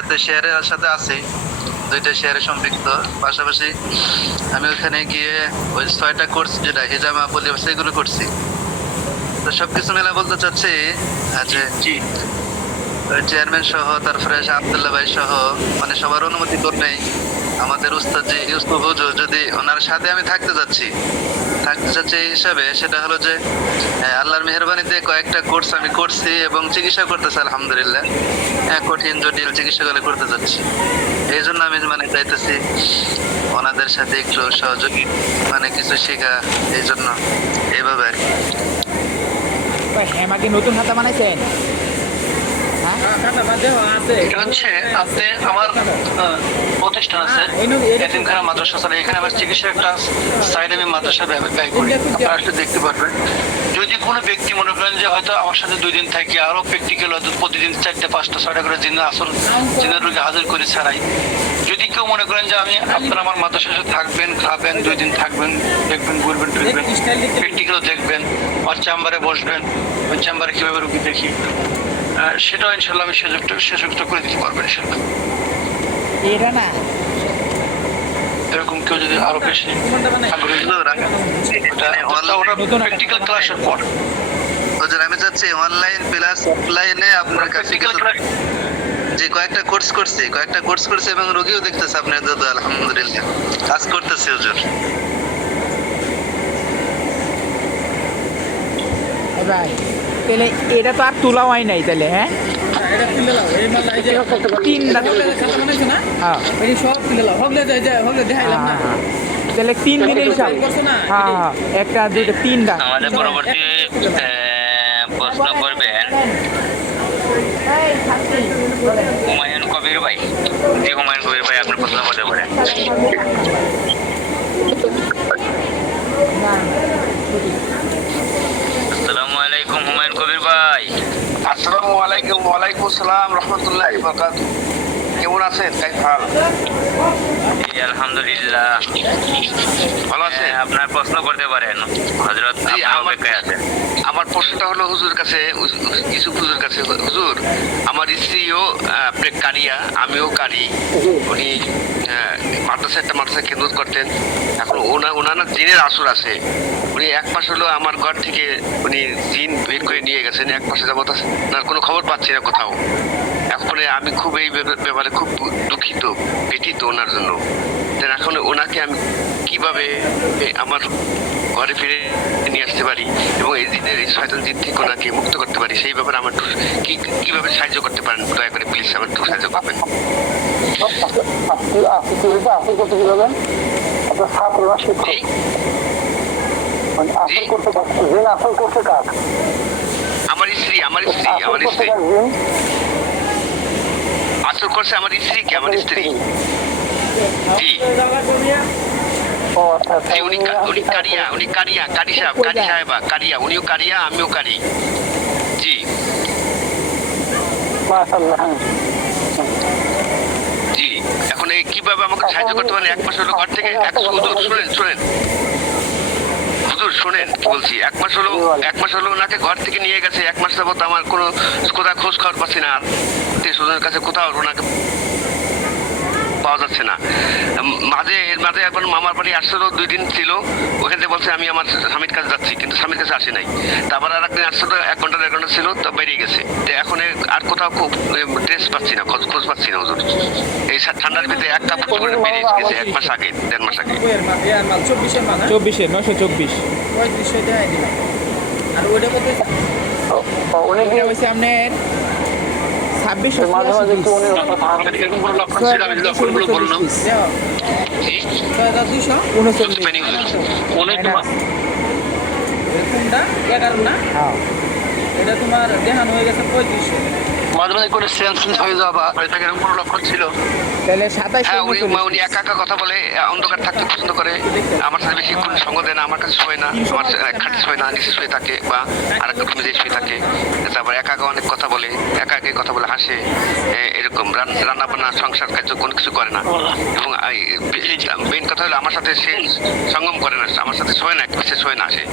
এতে শেয়ারের সাথে আছে, 2টা শেয়ারে সম্পৃক্ত। পাশাপাশি আমি ওখানে গিয়ে ওই 6টা কোর্স যেটা হিজামা বলি সেগুলো করছি। তো সবকিছু মিলে বলতে চাচ্ছি যে চেয়ারম্যান সহ তারপরে আব্দুল্লাহ ভাই সহ মানে সবার অনুমতি নেই আমাদের উস্তাদ যে ইউসুফ হুজুর, যদি ওনার সাথে আমি থাকতে যাচ্ছি এই হিসাবে, সেটা হলো যে আল্লাহর মেহেরবানিতে কয়েকটা কোর্স আমি করছি এবং চিকিৎসা করতেছি আলহামদুলিল্লাহ। কঠিন জটিল চিকিৎসাগুলো করতে যাচ্ছি, এই জন্য আমি মানে চাইতেছি ওনাদের সাথে একটু সহযোগী মানে কিছু শেখা, এই জন্য এইভাবে আর কি। আমাকে নতুন খাতা বানাইছেন? এটা হচ্ছে আপনি আমার প্রতিষ্ঠান আছে এতিমখানা মাদ্রাসা চালাই, এখানে আমার চিকিৎসার একটা সাইড আমি মাদ্রাসা ব্যয় করি, আপনারা আসলে দেখতে পারবেন। যদি কোনো ব্যক্তি মনে করেন যে হয়তো আমার সাথে 2 দিন থাকি আরো প্র্যাকটিক্যাল হয়তো প্রতিদিন 4টা 5টা 6টা করে জিন আসল জিনের রোগী হাজির করে ছাড়াই, যদি কেউ মনে করেন যে আমি আপনারা আমার মাদ্রাসায় থাকবেন, খাবেন, 2 দিন থাকবেন, দেখবেন, ঘুরবেন টুরবেন, প্র্যাকটিক্যাল দেখবেন, আমার চেম্বারে বসবেন, ওই চেম্বারে কিভাবে রোগী দেখি, সেটাও ইনশাল্লাহ আমি সুযোগটা করে দিতে পারবো ইনশাল্লাহ। এটা না এরকম কেউ যদি আরো বেশি প্র্যাকটিক্যাল ক্লাসের পর আমি চাচ্ছি অনলাইন প্লাস অফলাইনে আপনার কাছে যে কয়েকটা কোর্স করছি এবং রোগীও দেখতেছে আপনার দাদা আলহামদুলিল্লাহ কাজ করতেছে হুজুর। ভাই তাহলে এটা তো আর তোলা হয় নাই তাহলে? হ্যাঁ তাহলে 3 দিনের হিসাব। হ্যাঁ হ্যাঁ, 1টা 2টা 3টা। আমাদের পরবর্তী প্রশ্ন করবেন হুমায়ুন কবির ভাই। জি হুমায়ুন কবির ভাই, আপনি প্রশ্ন করতে পারেন। আসসালামু আলাইকুম হুমায়ুন কবির ভাই। আসসালামু আলাইকুম। ওয়ালাইকুম আসসালাম রাহমাতুল্লাহি ওয়া বারাকাতুহু। কেমন আছেন? জি আলহামদুলিল্লাহ ভালো আছেন? আপনার প্রশ্ন করতে পারেন হযরত, অপেক্ষায় আছেন। আমার প্রশ্নটা হলো হুজুর কাছে, ইউসুফ হুজুর কাছে। হুজুর, আমার স্ত্রীও আপনি কারিয়া, আমিও কারি। উনি মাদ্রাসায় খেদমত করতেন। এখন ওনার জিনের আসর আছে। উনি 1 মাস হলো আমার ঘর থেকে উনি জিন বের করে নিয়ে গেছেন। 1 মাসে যাবত ওনার কোনো খবর পাচ্ছি না কোথাও। এখন আমি খুব এই ব্যাপারে খুব দুঃখিত, ব্যথিত ওনার জন্য। এখন ওনাকে আমি কিভাবে আমার ঘরে ফিরে নিয়ে আসতে পারি এবং এই জিনের এই শয়তান জিন থেকে ওনাকে মুক্ত করতে পারি, সেই ব্যাপারে আমার কিভাবে সাহায্য করতে পারেন, দয়া করে প্লিজ আমার একটু সাহায্য করবেন। আমার স্ত্রী আসর করছে, আমার স্ত্রী জি উনি কারিয়া, উনিও কারিয়া, আমিও কারি। জি জি, এখন কিভাবে আমাকে সাহায্য করতে পারেন? 1 মাস হলো ঘর থেকে শোনেন কি বলছি। 1 মাস হলো ওনাকে ঘর থেকে নিয়ে গেছে। 1 মাস যাবত আমার কোনো কোথাও খোঁজ খবর পাচ্ছি না, আত্মীয়-স্বজনের কাছে কোথাও ওনাকে পাওয়া যাচ্ছে না। এর মাঝে একবার মামার বাড়ি আসছিল, 2 দিন ছিল। ওখান থেকে বলছে আমি আমার স্বামীর কাছে যাচ্ছি, কিন্তু স্বামীর কাছে আসে নাই। তারপর আর একদিন আসছিল, 1 ঘন্টা 1.5 ঘন্টা ছিল, তো বেরিয়ে গেছে। তো এখন আর কোথাও খুব ড্রেস পাচ্ছি না, খোঁজ পাচ্ছি না হুজুর। এই ঠান্ডার ভিতরে একটা বেরিয়ে গেছে 1 মাস আগে, 1.5 মাস আগে। 24 924 আর ওইটা কত হয়েছে আপনার? 26 এটা তোমার দেখানো হয়ে গেছে 3500। মাঝে মাঝে করে সেন্স হয়ে যাওয়া বা এরকম কোনো লক্ষণ ছিল? তাহলে 27 উনি একা একা কথা বলে, অন্ধকার থাকতে পছন্দ করে, আমার সাথে বেশি সঙ্গ দেয় না, আমার কাছে শোয় না, আমার খাটে শোয় না, নিচে শুয়ে থাকে বা আর একটা রুমে শুয়ে থাকে। তারপর একা একা অনেক কথা বলে, কথা বলে হাসে, এরকম রান্না বান্না সংসার কার্য কোনো কিছু করে না। এবং মেইন কথা হলো আমার সাথে সে সঙ্গম করে না, আমার সাথে শোয় না, সে শোয় না, সে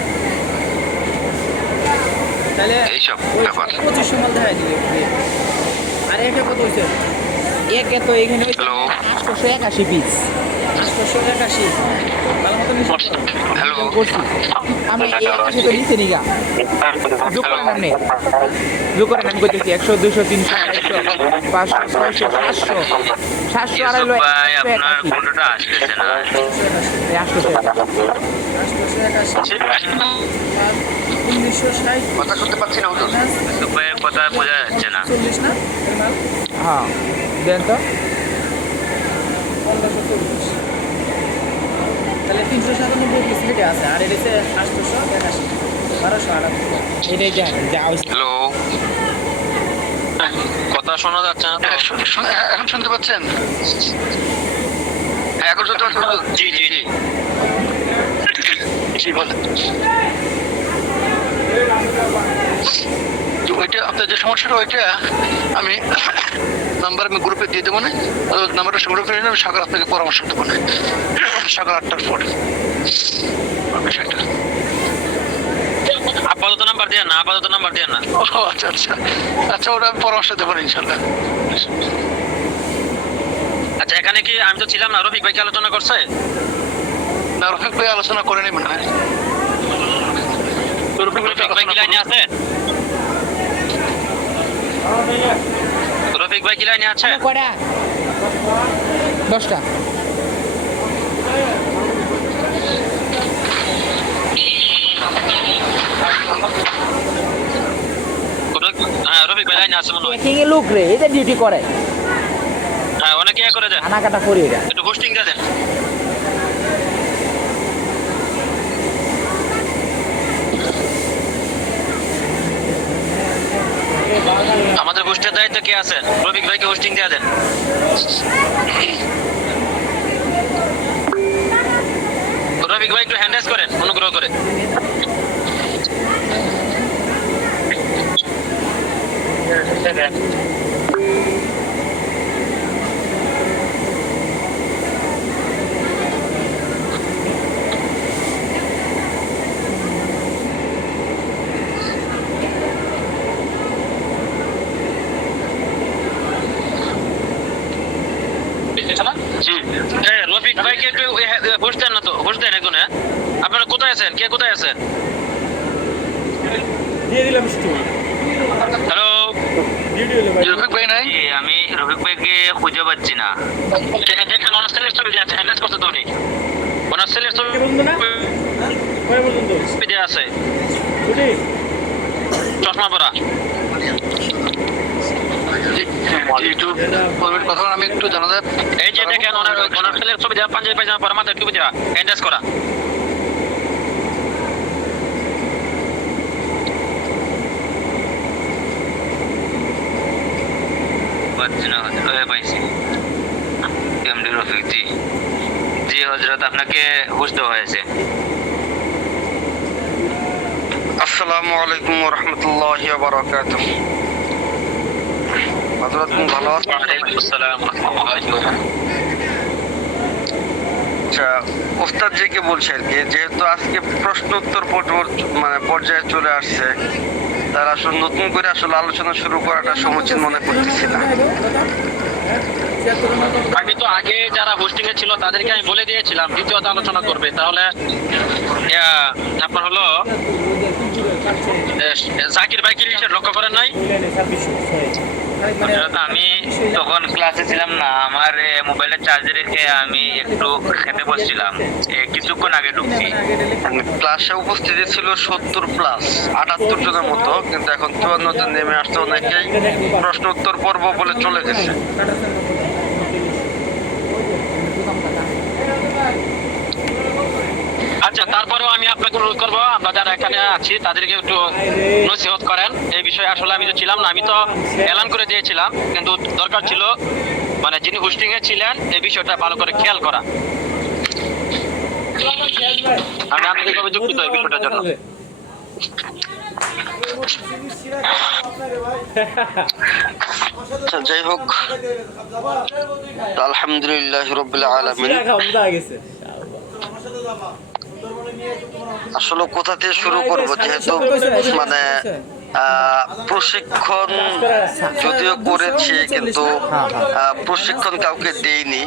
এইসব ব্যাপার। 2500 মাল দেখাই দিলে। আর এটা কত হয়েছে? একে তো এখানে হ্যালো 881 পিস 881 ভালো মতো নিশ্চয় হ্যালো করছি আমি এই পাশে তো নিচে নিগা যোগ করেন আপনি যোগ করেন আমি করতেছি 100 200 300 400 500 600 700 700 আড়াইলো ভাই আপনার ফটোটা আসতেছে না 1960 কথা শুনতে পাচ্ছি না হুজুর। ইউসুফ ভাইয়ের কথা বোঝা যাচ্ছে না 40 না এর মাল হ্যাঁ দেন তো 1540 তাহলে 397 পিস হেঁটে আছে আর এটা 881 1288 এটাই যা হইছে হ্যালো কথা শোনা যাচ্ছে না তো? এখন শুনতে পাচ্ছেন? হ্যাঁ, এখন শুনতে পাচ্ছেন হুজুর? জি জি জি জি বলেন। তো ওইটা আপনার যে সমস্যাটা ওইটা আমি নাম্বার আমি গ্রুপে দিয়ে দেবো না, নাম্বারটা সংগ্রহ করে নিয়ে আমি সকাল আপনাকে পরামর্শ দেবো না, সকাল 8টার পরে বিষয়টা। আপাতত নাম্বার দেন না, আপাতত নাম্বার দেন না। ও আচ্ছা আচ্ছা আচ্ছা, ওটা আমি পরামর্শ দেবো না ইনশাল্লাহ। আচ্ছা এখানে কি আমি তো ছিলাম না, রফিক ভাই কি আলোচনা করছে? না, রফিক ভাই আলোচনা করে নেই মনে হয়। রফিক ভাই কি লাইনে আছে? রফিক ভাই কি লাইনে আছে? কয়টা 10টা হ্যাঁ রফিক ভাই লাইনে আছে মনে হয়। চেকিং এ লোক রে এটা ডিউটি করে হ্যাঁ অনেকে করে দেন, আনা কাটা করি এটা একটু হোস্টিং দিয়ে দেন। আমাদের হোস্টের দায়িত্ব কে আছেন? রফিক ভাইকে হোস্টিং দিয়ে দেন। রফিক ভাই একটু হ্যান্ড রাইজ করেন অনুগ্রহ করে। জি হ্যাঁ রফিক ভাইকে একটু হোস্ট দেন না তো, হোস্ট দেন একজন। হ্যাঁ আপনারা কোথায় আছেন, কে কোথায় আছেন? দিয়ে দিলাম স্টু হ্যালো ভিডিও লে ভাই রফিক ভাই নাই? আমি রফিক ভাইকে খুঁজে পাচ্ছি না। দেখেন অনার্সেলের ছবি আছে, হ্যান্ড রাইজ করতে তো উনি অনার্সেলের ছবি কে বলতো না কয় বলতো দেওয়া আছে, ছুটি চশমা পরা। একটু কথা বলেন, আমি একটু জানা যায়। এই যে দেখেন অনার্সেলের ছবি দেওয়া, পাঞ্জাবি পায়জামা পরা, মাথায় টুপি দেওয়া, হ্যান্ড রাইজ করা। পাচ্ছি না পাইছি। এমডি রফিক জি জি হযরত, আপনাকে হুশ দেওয়া হয়েছে। আসসালামু আলাইকুম ওয়া রাহমাতুল্লাহি ওয়া বারাকাতুহু। হযরত ভালো আছেন? ওয়ালাইকুম আসসালাম ওয়া রাহমাতুল্লাহি ওয়া বারাকাতুহু। আচ্ছা, ওস্তাদ জিকে বলছে আর কি, যেহেতু আজকে প্রশ্ন উত্তর পর্যায়ে চলে আসছে, তার আসলে নতুন করে আসলে আলোচনা শুরু করাটা সমীচীন মনে করতেছি না। আমি তো আগে যারা হোস্টিং এ ছিল তাদেরকে আমি বলে দিয়েছিলাম দ্বিতীয়ত আলোচনা করবে, তাহলে আপনার হলো জাকির ভাই কি লক্ষ্য করেন নাই? আমি তখন ক্লাসে ছিলাম না, আমার মোবাইলের চার্জে রেখে আমি একটু খেতে বসছিলাম, কিছুক্ষণ আগে ঢুকছি। ক্লাসে উপস্থিতি ছিল 70+, 78 জনের মতো, কিন্তু এখন 54 নেমে আসছে, অনেকেই প্রশ্ন উত্তর পর্ব বলে চলে গেছে। আচ্ছা তারপরেও আমি আপনাকে অনুরোধ করবো, আমরা যারা এখানে আছি তাদেরকে একটু নসিহত করেন এই বিষয়ে। আসলে আমি তো ছিলাম না, আমি তো এলান করে দিয়েছিলাম, কিন্তু দরকার ছিল মানে যিনি হোস্টিং এ ছিলেন এই বিষয়টা ভালো করে খেয়াল করা। আমি আন্তরিকভাবে দুঃখিত এই বিষয়টার জন্য। আচ্ছা, যাই হোক, আলহামদুলিল্লাহ রাব্বিল আলামিন। আসলে কোথা থেকে শুরু করব, যেহেতু মানে প্রশিক্ষণ যদিও করেছি কিন্তু প্রশিক্ষণ কাউকে দেইনি,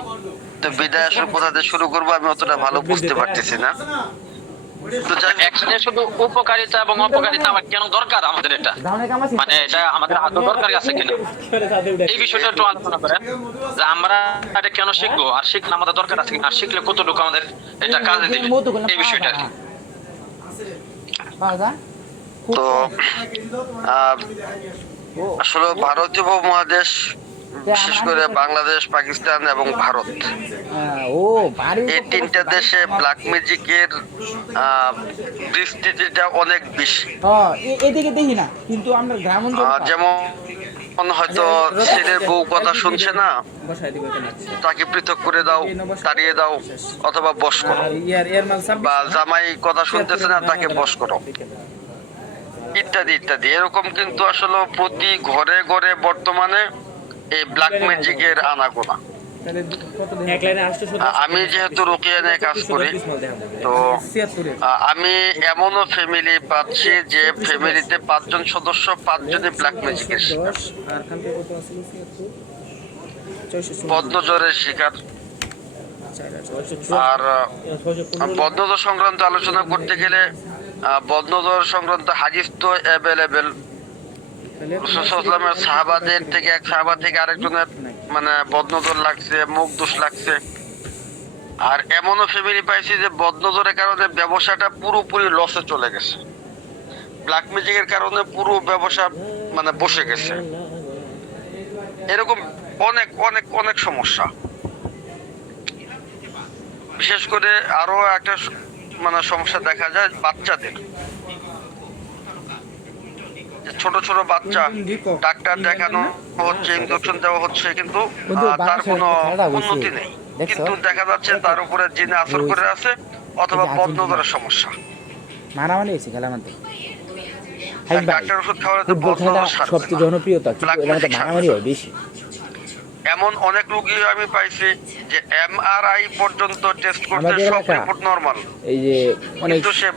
তো বিদায় আসলে কোথা থেকে শুরু করবো আমি অতটা ভালো বুঝতে পারতেছি না। তো যাই হোক, একসাথে শুধু উপকারিতা এবং অপকারিতা আমার কেন দরকার, আমাদের এটা মানে এটা আমাদের আদৌ দরকার আছে কিনা, এই বিষয়টা একটু আলোচনা করেন যে আমরা এটা কেন শিখবো, আর শিখলে আমাদের দরকার আছে কিনা, আর শিখলে কতটুকু আমাদের এটা কাজে দিবে, এই বিষয়টা আর কি। তো আসলে ভারতীয় উপমহাদেশ, বিশেষ করে বাংলাদেশ, পাকিস্তান এবং ভারত, এই তিনটা দেশে ব্ল্যাক ম্যাজিকের বিস্তৃতিটা অনেক বেশি। এদিকে দেখি না, কিন্তু আমরা গ্রাম যেমন হয়তো ছেলের বউ কথা শুনছে না, তাকে পৃথক করে দাও, তাড়িয়ে দাও, অথবা বশ করো, বা জামাই কথা শুনতেছে না, তাকে বশ করো, ইত্যাদি ইত্যাদি। এরকম কিন্তু আসলে প্রতি ঘরে ঘরে বর্তমানে এই ব্ল্যাক ম্যাজিকের আনাগোনা। আমি যেহেতু রুকিয়া নিয়ে কাজ করি, তো আমি এমনও ফ্যামিলি পাচ্ছি যে ফ্যামিলিতে 5 জন সদস্য, 5 জনই ব্ল্যাক ম্যাজিকের শিকার, বদ্ধজরের শিকার। আর বদ্ধজর সংক্রান্ত আলোচনা করতে গেলে বদ্ধজর সংক্রান্ত হাদিস তো অ্যাভেলেবেল। রাসূলুল্লাহ সাহাবাদের থেকে, এক সাহাবা থেকে আরেকজনের মানে বদনজর লাগছে, মুখ দোষ লাগছে। আর এমনও ফ্যামিলি পাইছি যে বদনজরের কারণে ব্যবসাটা পুরোপুরি লসে চলে গেছে, ব্ল্যাক ম্যাজিকের কারণে পুরো ব্যবসা মানে বসে গেছে। এরকম অনেক অনেক অনেক সমস্যা। বিশেষ করে আরো একটা মানে সমস্যা দেখা যায় বাচ্চাদের, ছোট ছোট বাচ্চা ডাক্তার দেখানো হচ্ছে, ইনজেকশন দেওয়া হচ্ছে, কিন্তু তার কোনো উন্নতি নেই, কিন্তু দেখা যাচ্ছে তার উপরে জিনে আসর করে আছে, অথবা বদনজরের সমস্যা। মারামারি হয়েছে খেলার মধ্যে, ডাক্তার ওষুধ খাওয়ালে ফুটবল খেলা সবচেয়ে জনপ্রিয়তা, মারামারি হয় বেশি। এমন অনেক রোগী আমি পাইছি যে MRI পর্যন্ত টেস্ট করতে সব রিপোর্ট নরমাল, এই যে অনেক কিন্তু সে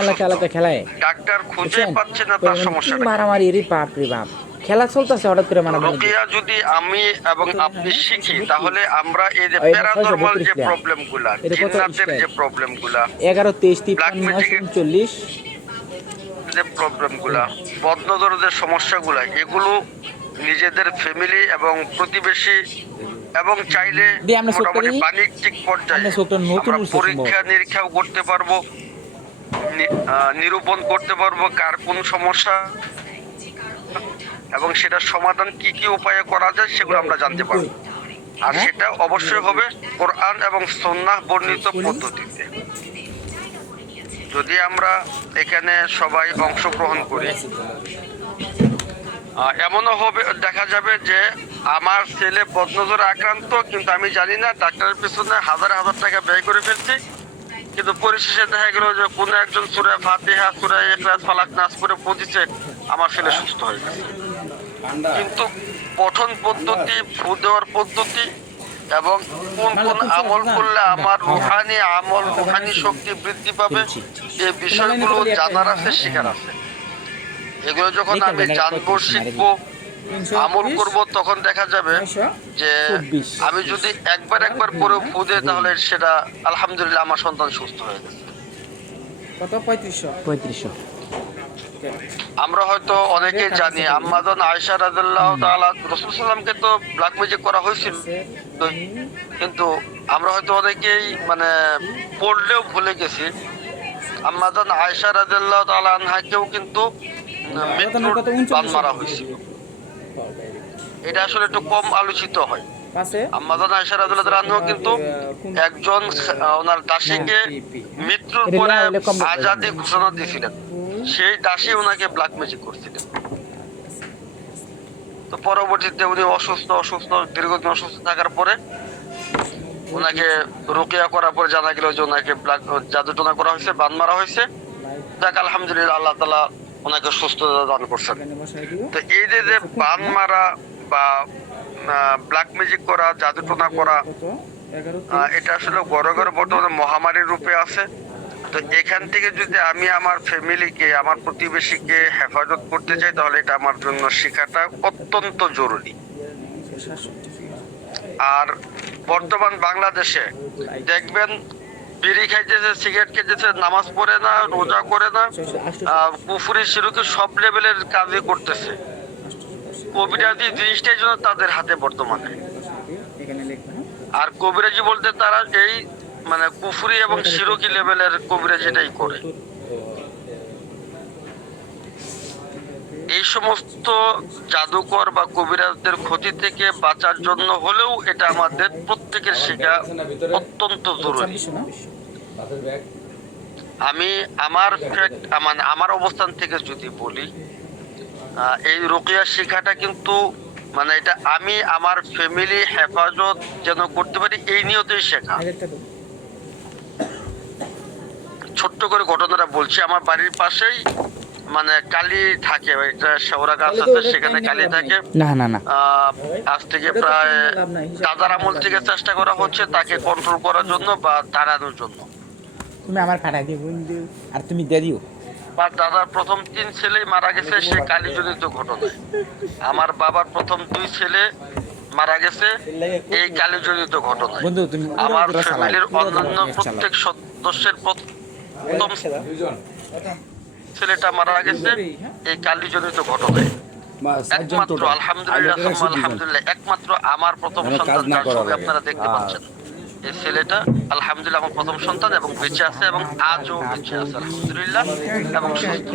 এলাকা এলাকা খেলায় ডাক্তার খুঁজে পাচ্ছে না তার সমস্যা। মারামারি রে বাপ রে বাপ, খেলা চলতেছে হঠাৎ করে মারামারি। রুকিয়া যদি আমি এবং আপনি শিখি, তাহলে আমরা এই যে প্যারানরমাল যে প্রবলেমগুলা, জিন্নাতের যে প্রবলেমগুলা, 11 23 53 39 যে প্রবলেমগুলা, বদনজরের যে সমস্যাগুলা, এগুলো নিজেদের ফ্যামিলি এবং প্রতিবেশী এবং চাইলে মোটামুটি বাণিজ্যিক পর্যায়ে আমরা পরীক্ষা নিরীক্ষাও করতে পারবো, নিরূপণ করতে পারবো কার কোন সমস্যা, এবং সেটা সমাধান কি কি উপায়ে করা যায় সেগুলো আমরা জানতে পারবো। আর সেটা অবশ্যই হবে কোরআন এবং সুন্নাহ বর্ণিত পদ্ধতিতে। যদি আমরা এখানে সবাই অংশগ্রহণ করি, এমনও হবে, দেখা যাবে যে আমার ছেলে বদনজরে আক্রান্ত, কিন্তু আমি জানি না, ডাক্তারের পিছনে হাজার হাজার টাকা ব্যয় করে ফেলছি, কিন্তু পরিশেষে দেখা গেল যে কোনো একজন সূরা ফাতিহা, সূরা ইখলাস, ফালাক, নাস পড়ে পৌঁছেছে, আমার ছেলে সুস্থ হয়ে গেছে। কিন্তু পঠন পদ্ধতি, ফু দেওয়ার পদ্ধতি, এবং কোন কোন আমল করলে আমার রুহানি আমল, রুহানি শক্তি বৃদ্ধি পাবে, এই বিষয়গুলো জানার আছে, শেখার আছে। এগুলো যখন আমি জানবো, শিখবো, আমল করব, তখন দেখা যাবে যে আমি যদি একবার করে ফু দিই, তাহলে সেটা আলহামদুলিল্লাহ আমার সন্তান সুস্থ হয়ে গেছে। কত? 3500। আমরা হয়তো অনেকে জানি আম্মাজান আয়েশা রাদিয়াল্লাহু তাআলা, রাসূল সাল্লাল্লাহু আলাইহি ওয়াসাল্লামকে তো ব্ল্যাক ম্যাজিক করা হয়েছিল, কিন্তু আমরা হয়তো অনেকেই মানে পড়লেও ভুলে গেছি। আম্মাজান আয়েশা রাদিয়াল্লাহু তাআলা আনহাকেও কিন্তু মৃত্যুর বান মারা হয়েছিল। এটা আসলে একটু কম আলোচিত হয়। আম্মাজান আয়েশা রাদিয়াল্লাহু তাআলা আনহা কিন্তু একজন ওনার দাসীকে মৃত্যুর পরে আজাদী ঘোষণা দিয়েছিলেন, সেই দাসী ওনাকে ব্ল্যাক ম্যাজিক করছিলেন। তো পরবর্তীতে উনি অসুস্থ দীর্ঘদিন অসুস্থ থাকার পরে ওনাকে রুকিয়া করার পরে জানা গেল যে ওনাকে ব্ল্যাক জাদু টোনা করা হয়েছে, বান মারা হয়েছে। যাক আলহামদুলিল্লাহ, আল্লাহ তাআলা ওনাকে সুস্থতা দান করছেন। তো এই যে বান মারা বা ব্ল্যাক ম্যাজিক করা, জাদু টোনা করা, এটা আসলে ঘরে ঘরে বর্তমানে মহামারীর রূপে আছে। তো এখান থেকে যদি আমি আমার ফ্যামিলিকে, আমার প্রতিবেশীকে হেফাজত করতে চাই, তাহলে এটা আমার জন্য শেখাটা অত্যন্ত জরুরি। আর বর্তমান বাংলাদেশে দেখবেন বিড়ি খাইতেছে, সিগারেট খাইতেছে, নামাজ পড়ে না, রোজা করে না, কুফরি শিরকি সব লেভেলের কাজই করতেছে। কবিরাজি জিনিসটাই জন্য তাদের হাতে বর্তমানে। আর কবিরাজি বলতে তারা এই মানে কুফরি এবং শিরকি লেভেলের কবিরাজিটাই করে। এই সমস্ত জাদুকর বা কবিরাজদের ক্ষতি থেকে বাঁচার জন্য হলেও এটা আমাদের প্রত্যেকের শেখা অত্যন্ত জরুরি। আমি আমার অবস্থান থেকে যদি বলি, এই রুকিয়া শেখাটা কিন্তু মানে এটা আমি আমার ফ্যামিলি হেফাজত যেন করতে পারি এই নিয়তেই শেখা। ছোট্ট করে ঘটনাটা বলছি। আমার বাড়ির পাশেই মানে কালী থাকে, এটা শেওড়া গাছ আছে, সেখানে কালী থাকে। না না না, আজ থেকে প্রায় দাদার আমল থেকে চেষ্টা করা হচ্ছে তাকে কন্ট্রোল করার জন্য বা তাড়ানোর জন্য। তুমি আমার পাঠা দিয়ে বন্ধু আর তুমি দিয়ে দিও। বা দাদার প্রথম 3 ছেলেই মারা গেছে সে কালীজনিত ঘটনায়। আমার বাবার প্রথম 2 ছেলে মারা গেছে এই কালীজনিত ঘটনায়। বন্ধু তুমি আমার ফ্যামিলির অন্যান্য প্রত্যেক সদস্যের প্রথম ছেলেটা মারা গেছে এই কালীজনিত ঘটনায়। একমাত্র আলহামদুলিল্লাহ একমাত্র আমার প্রথম সন্তান, যার ছবি আপনারা দেখতে পাচ্ছেন, এই ছেলেটা আলহামদুলিল্লাহ আমার প্রথম সন্তান এবং বেঁচে আছে এবং আজও বেঁচে আছে আলহামদুলিল্লাহ এবং সুস্থ।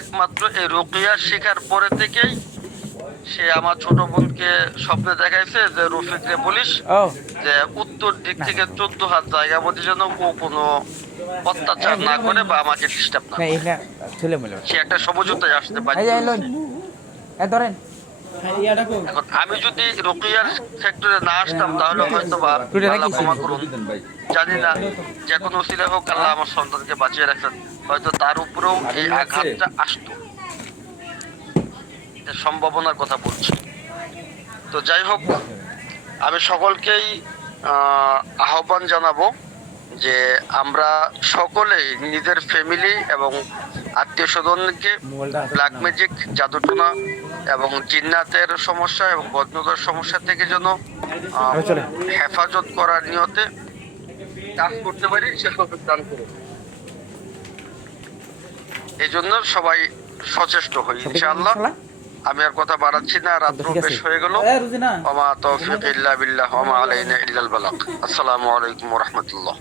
একমাত্র এই রুকিয়া শিখার পরে থেকেই সে আমার ছোট বোনকে স্বপ্নে দেখাইছে যে রফিকরে বলিস যে উত্তর দিক থেকে 14 হাত জায়গা মধ্যে যেন ও কোনো অত্যাচার না করে বা আমাকে ডিস্টার্ব না করে। সে একটা সমঝোতায় আসতে পারে। এখন আমি যদি রুকিয়ার সেক্টরে না আসতাম তাহলে হয়তো বা আল্লাহ ক্ষমা করুন, জানি না যে কোনো ওসিলা হোক আল্লাহ আমার সন্তানকে বাঁচিয়ে রাখছেন, হয়তো তার উপরেও এই আঘাতটা আসতো। সম্ভাবনার কথা বলছি। তো যাই হোক, আমি সকলকেই আহ্বান জানাবো যে আমরা সকলেই নিজের ফ্যামিলি এবং আত্মীয় স্বজনকে ব্ল্যাক ম্যাজিক, জাদুটোনা এবং জিন্নাতের সমস্যা এবং বদনজর সমস্যা থেকে যেন হেফাজত করার নিয়তে কাজ করতে পারি, সে তৌফিক দান করুন। এই জন্য সবাই সচেষ্ট হই ইনশাআল্লাহ। আমি আর কথা বাড়াচ্ছি না, রাত্র বেশ হয়ে গেল। ওমা তৌফিক ইল্লা বিল্লাহ ওমা আলাইনা ইল্লাল বালাগ। আসসালামু আলাইকুম ওয়া রাহমাতুল্লাহ।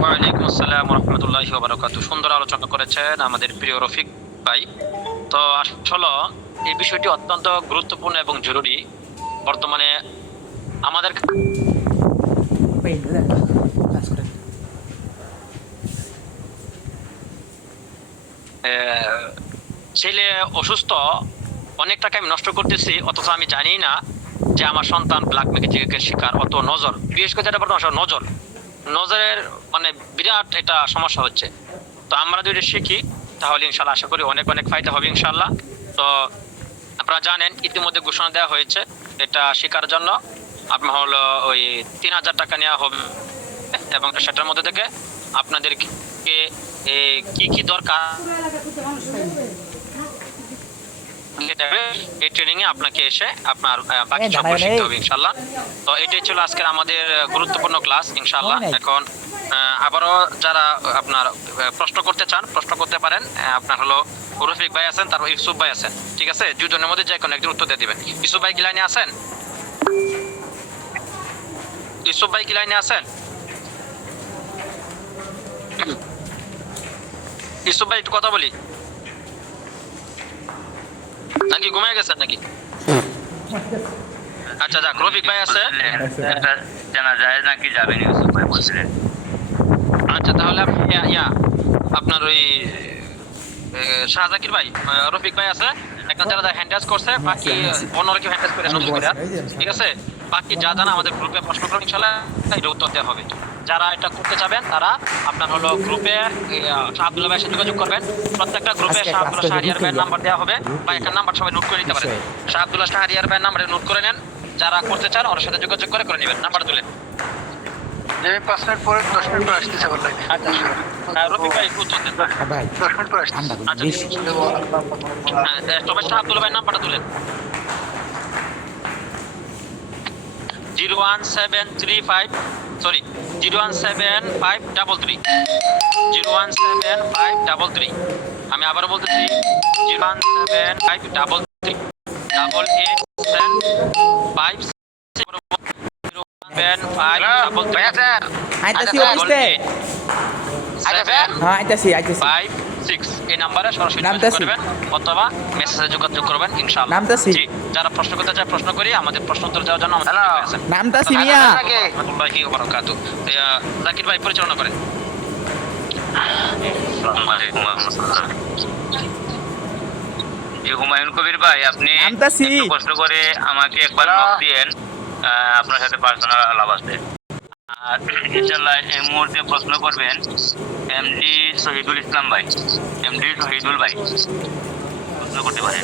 ওয়ালাইকুম আসসালাম ওয়া রাহমাতুল্লাহি ওয়া বারাকাতুহু। সুন্দর আলোচনা করেছেন আমাদের প্রিয় রফিক ভাই। তো আসলে এই বিষয়টি অত্যন্ত গুরুত্বপূর্ণ এবং জরুরি। বর্তমানে আমাদের ছেলে অসুস্থ, অনেক টাকা আমি নষ্ট করতেছি, অথচ আমি জানি না যে আমার সন্তান ব্ল্যাক ম্যাজিকের শিকার। অত নজর, বিশেষ করে যেটা বর্তমান নজরের মানে বিরাট এটা সমস্যা হচ্ছে। তো আমরা যদি শিখি তাহলে ইনশাল্লাহ আশা করি অনেক অনেক ফায়দা হবে ইনশাল্লাহ। তো আপনারা জানেন ইতিমধ্যে ঘোষণা দেওয়া হয়েছে এটা শেখার জন্য আপনার হলো ওই 3000 টাকা নেওয়া হবে এবং সেটার মধ্যে থেকে আপনাদেরকে কি কি দরকার এই ট্রেনিং এ আপনাকে এসে আপনার বাকি সব শিখতে হবে ইনশাআল্লাহ। তো এটাই ছিল আজকের আমাদের গুরুত্বপূর্ণ ক্লাস ইনশাআল্লাহ। এখন আবারও যারা আপনার প্রশ্ন করতে চান প্রশ্ন করতে পারেন। আপনার হলো রফিক ভাই আছেন, তারপর ইউসুফ ভাই আছেন, ঠিক আছে? দুজনের মধ্যে যে কোনো একজন উত্তর দিয়ে দিবেন। ইউসুফ ভাই কি লাইনে আছেন? ইউসুফ ভাই কি লাইনে আছেন? ইউসুফ ভাই একটু কথা বলি, নাকি ঘুমিয়ে গেছেন নাকি? আচ্ছা যাক, রফিক ভাই আছে, এটা জানা যায় নাকি যাবেন ইউসুফ ভাই বলছিলেন। আচ্ছা তাহলে আপনি আপনার ওই শাহজাকির ভাই, রফিক ভাই আছে, এখন যারা হ্যান্ডেজ করছে বাকি অন্যরা কি হ্যান্ডেজ করে নতুন করে, ঠিক আছে? বাকি যা জানা আমাদের গ্রুপে প্রশ্ন করুন ইনশাআল্লাহ, এটা উত্তর দেওয়া হবে। যারা এটা করতে চাবেন তারা আপনার হলো গ্রুপে শাহ আব্দুল্লাহ ভাইয়ের সাথে যোগাযোগ করবেন। প্রত্যেকটা গ্রুপে আজকে শাহ আব্দুল্লাহ ক্লাসটা শাহরিয়ার ভাইয়ের ঢুকে নাম্বার দেওয়া হবে, বা একটা নাম্বার সবাই নোট করে নিতে পারেন। শাহ আব্দুল্লাহ শাহরিয়ার ভাইয়ের নাম্বারে নোট করে নেন, যারা করতে চান ওর সাথে যোগাযোগ করে নেবেন। নাম্বার তুলে যে 5 মিনিট পরে 10 মিনিট পরে আসতেছে বললাই। আচ্ছা, রফিক ভাই উত্তর দেন। ভাই 10 মিনিট পরে আসতেছে। আমরা আচ্ছা, বেশি তবে শাহ আব্দুল্লাহ ভাইয়ের নাম্বারটা তুলেন। 01753 আমি আবারও বলতেছি 01753 আইতাছি অফিসে হ্যাঁ আইতাছি 56 এই নাম্বারে সরাসরি যোগাযোগ নামতাছি। করবেন অথবা মেসেজে যোগাযোগ করবেন ইনশাআল্লাহ। নামতাছি। জি, যারা প্রশ্ন করতে চায় প্রশ্ন করি, আমাদের প্রশ্ন উত্তর দেওয়ার জন্য আমাদের হ্যালো। আছেন। নামতাছি মিয়া রাহমাতুল্লাহি ওয়া বারাকাতুহু। জাকির ভাই পরিচালনা করেন। আসসালামু আলাইকুম ওয়া রাহমাতুল্লাহ। জি হুমায়ুন কবির ভাই, আপনি নামতাছি। একটু কষ্ট করে আমাকে একবার নক দিয়েন, আপনার সাথে পার্সোনাল আলাপ আছে। আর ইনশাআল্লাহ এই মুহূর্তে প্রশ্ন করবেন এমডি শহীদুল ইসলাম ভাই, এমডি শহীদুল ভাই প্রশ্ন করতে পারেন।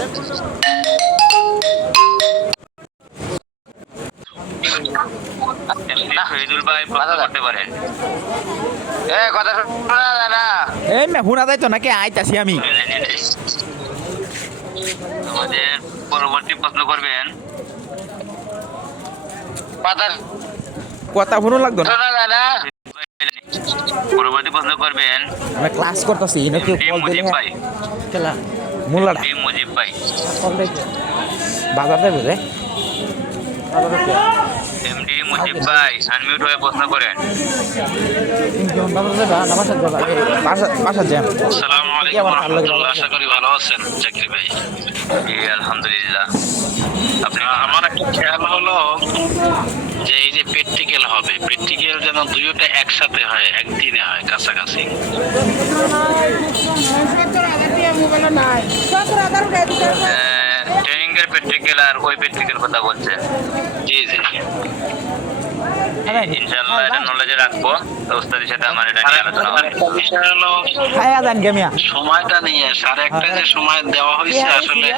এমডি শহীদুল ভাই প্রশ্ন করতে পারেন। কথা শোনা যায় না। এই মে হুনা যাইতো নাকি আইতাছি আমি আমাদের পরবর্তী প্রশ্ন করবেন কথা কথা শুনো লাগতো না শোনা যায় না। পরবর্তী প্রশ্ন করবেন আমি ক্লাস করতেছি না কেউ এমডি কল দিলে মুজিব ভাই, খেলা মোল্লাটা এমডি মুজিব ভাই, কল দেখে বাজার দেবে রে এমডি মুজিব ভাই আনমিউট হয়ে প্রশ্ন করেন। বাজার দেবে আমার সাথে বাসা জ্যাম আসসালামু কি আমার ভালো লাগে না। আশা করি ভালো আছেন জাকির ভাই। জি আলহামদুলিল্লাহ। আপনি আমার একটা খেয়াল হলো যে এই যে প্র্যাকটিক্যাল হবে, প্র্যাকটিক্যাল যেন দুইটা একসাথে হয়, একদিনে হয়, কাছাকাছি। ট্রেনিং এর প্র্যাকটিক্যাল আর ওই প্র্যাকটিক্যাল কথা বলছেন। জি জি। ইনশাআল্লাহ এটা নলেজে রাখবো, তো উস্তাদের সাথে আমার এটা নিয়ে আলোচনা হবে। বিষয় হলো খায়া যান গেমিয়া সময়টা নিয়ে 1:30 যে সময় দেওয়া হয়েছে, আসলে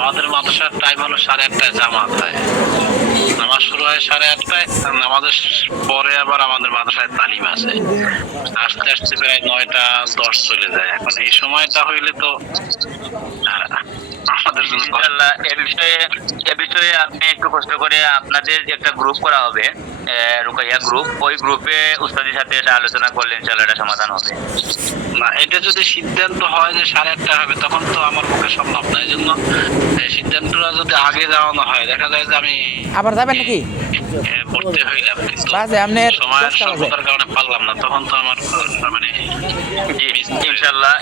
আমাদের মাদ্রাসার টাইম হলো 1:30 জামাত হয়, নামাজ শুরু হয় 8:30, আর নামাজের পরে আবার আমাদের মাদ্রাসায় তালিম আছে, আস্তে আস্তে প্রায় 9:10 চলে যায়। এখন এই সময়টা হইলে তো আমাদের জন্য ইনশাআল্লাহ এ বিষয়ে আপনি একটু কষ্ট করে আপনাদের যে একটা গ্রুপ করা হবে, রুকাইয়া গ্রুপ, ওই গ্রুপে উস্তাদের সাথে এটা আলোচনা করলে ইনশাআল্লাহ এটা সমাধান হবে। না, এটা যদি সিদ্ধান্ত হয় যে 8:30 হবে, তখন তো আমার পক্ষে সম্ভব না। এই জন্য এই সিদ্ধান্তটা যদি আগে যাওয়ানো হয়, দেখা যায় যে আমি আবার যাবেন নাকি পড়তে হইলাম, কিন্তু বাজে আপনি সময়ের স্বল্পতার কারণে পারলাম না। তখন তো আমার মানে জি ইনশাআল্লাহ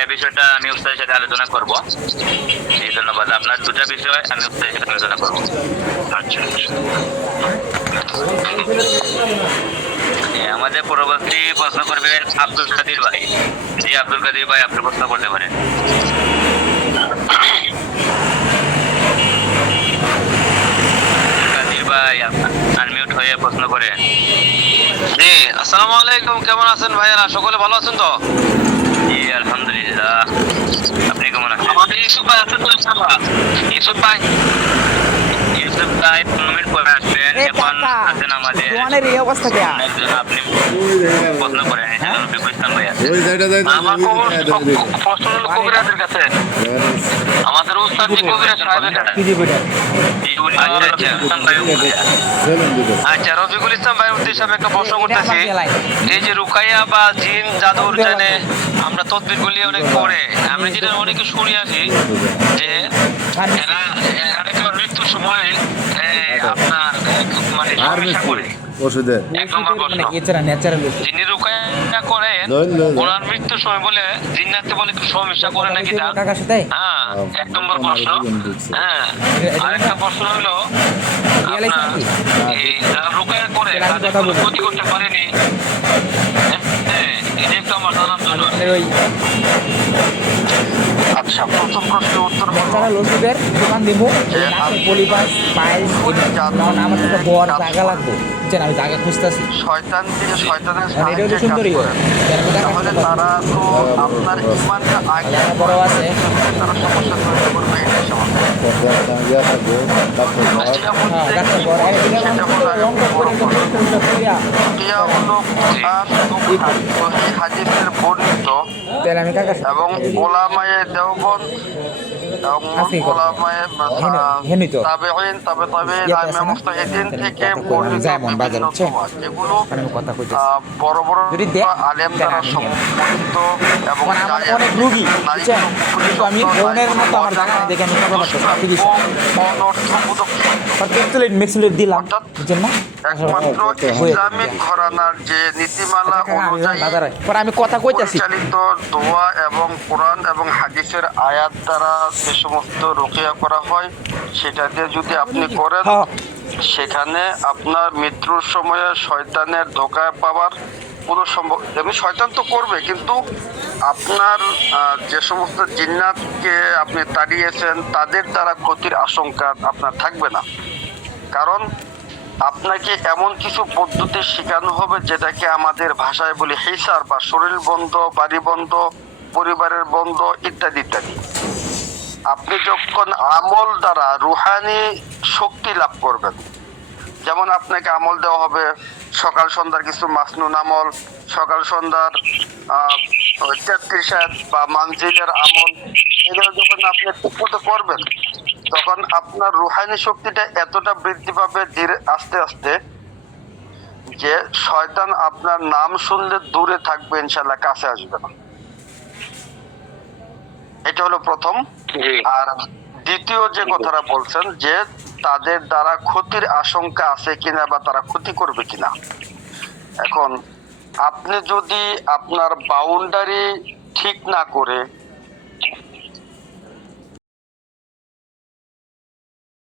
এই বিষয়টা আমি উস্তাদের সাথে আলোচনা করব। জি ধন্যবাদ। আপনার দুটা বিষয় আমি উস্তাদের সাথে আলোচনা করব। আচ্ছা আমাদের পরবর্তী প্রশ্ন করবেন আব্দুল কাদির ভাই। জি আব্দুল কাদির ভাই, আপনি প্রশ্ন করতে পারেন। কাদির ভাই আনমিউট হয়ে প্রশ্ন করেন। জি, আসসালামু আলাইকুম। কেমন আছেন ভাইয়ারা? সকলে ভালো আছেন তো? জি আলহামদুলিল্লাহ। আপনি কেমন আছেন? আমাদের ইউসুফ ভাই আছেন তো ইনশাআল্লাহ? ইউসুফ ভাই ইউসুফ ভাই 15 মিনিট পরে আসবেন। এ এখন কাকা আছেন আমাদের তোমার এই অবস্থা কে একজন, আপনি প্রশ্ন করেন। রফিকুল ইসলাম ভাই আছে। আমার প্রশ্ন হলো কবিরাজের কাছে, আমাদের উস্তাদ জি কবিরাজ সাহেবের কাছে। কি দিবে আচ্ছা ইসলাম ভাই আচ্ছা, রফিকুল ইসলাম ভাইয়ের উদ্দেশ্যে আমি একটা প্রশ্ন করতেছি। এই যে রুকাইয়া বা জিন জাদুর জেনে আমরা তদবির গুলি অনেক করে, আমি যেটা অনেকে শুনে আসি যে এরা এরা মৃত্যুর সময় আপনার মানে সমস্যা করে। এক নম্বর প্রশ্ন, যিনি রুকাইয়া করেন ওনার মৃত্যুর সময় বলে জিন্নাতে বলে একটু সমস্যা করে নাকি তা? কাকার সাথে হ্যাঁ, এক নম্বর প্রশ্ন। হ্যাঁ, আরেকটা প্রশ্ন হলো আপনার এই যারা রুকাইয়া করে তাদের কোনো ক্ষতি করতে পারেনি, হ্যাঁ, এটা একটু আমার জানার জন্য। ওই আচ্ছা, প্রথম প্রশ্নের উত্তর হলো ন্যাচারাল ওষুধের দোকান দিব পলিপাস পাইলস কারণ আমার একটা বর জায়গা লাগবে বুঝছেন, আমি জায়গা খুঁজতেছি। শয়তান দিয়ে শয়তানের মানে এটা হলো সাহায্যে সুন্দরী কাজ করেন, তাহলে তারা তো আপনার ইমানটা আগে যারা বড় আছে তারা সমস্যা তৈরি করবে, এটাই স্বাভাবিক। সেটা হ্যাঁ বলতে ডাক্তার কি বড় বলছি, এটা সেটা হলো আগে বড় কথা। এটা হলো কোরআন এবং সহিহ হাদিসের বর্ণিত তাহলে আমি কার কাছে এবং ওলামায়ে দেওবন্দ এবং আসি কথা। ওলামায়ে হেনি তো তাবেঈন তাবেঈন ইয়েতে আছে আইমে না? মুজতাহিদিন তাহলে থেকে কথা কই, আমি বর্ণিত যাই মন বাজার, বিভিন্ন বুঝছেন? দোয়া, যেগুলো মানে আমি কথা কইতেছি। বড় বড় যদি দেখ, আলেম কেন দ্বারা আমি সম্মানিত এবং মানে আমার জায়েজ। অনেক রুগী, নারী বুঝছেন? চক্ষু কিন্তু আমি নিঃশব্দ, ফোনের নারী মতো আমার জায়গা নেই দেখে আমি কথা বলতেছি না, চিকিৎসা। অনর্থবোধক মেক্সিলেট দিলাম, অর্থাৎ বুঝছেন না? একমাত্র ইসলামিক ঘরানার যে নীতিমালা অনুযায়ী বাজারে পরে আমি কথা কইতেছি। পরিচালিত দোয়া এবং কোরআন এবং হাদিসের আয়াত দ্বারা যে সমস্ত রুকিয়া করা হয়, সেটা দিয়ে যদি আপনি করেন, হ্যাঁ সেখানে আপনার মৃত্যুর সময়ে শয়তানের ধোকায় পাওয়ার কোনো সম্ভব, এমনি শয়তান তো করবে, কিন্তু আপনার যে সমস্ত জিন্নাতকে আপনি তাড়িয়েছেন তাদের দ্বারা ক্ষতির আশঙ্কা আপনার থাকবে না। কারণ আপনাকে এমন কিছু পদ্ধতি শেখানো হবে যেটাকে আমাদের ভাষায় বলি হিসার, বা শরীর বন্ধ, বাড়ি বন্ধ, পরিবারের বন্ধ, ইত্যাদি ইত্যাদি। আপনি যখন আমল দ্বারা রুহানি শক্তি লাভ করবেন, যেমন আপনাকে আমল দেওয়া হবে সকাল সন্ধ্যার কিছু মাসনুন আমল, সকাল সন্ধ্যার 33 বা মানজিলের আমল, এগুলো যখন আপনি ঠিকমতো করবেন, তখন আপনার রুহানি শক্তিটা এতটা বৃদ্ধি পাবে ধীরে আস্তে আস্তে, যে শয়তান আপনার নাম শুনলে দূরে থাকবে, ইনশাল্লাহ কাছে আসবে না। এটা হলো প্রথম। আর দ্বিতীয় যে কথাটা বলছেন যে তাদের দ্বারা ক্ষতির আশঙ্কা আছে কিনা বা তারা ক্ষতি করবে কিনা, এখন আপনি যদি আপনার বাউন্ডারি ঠিক না করে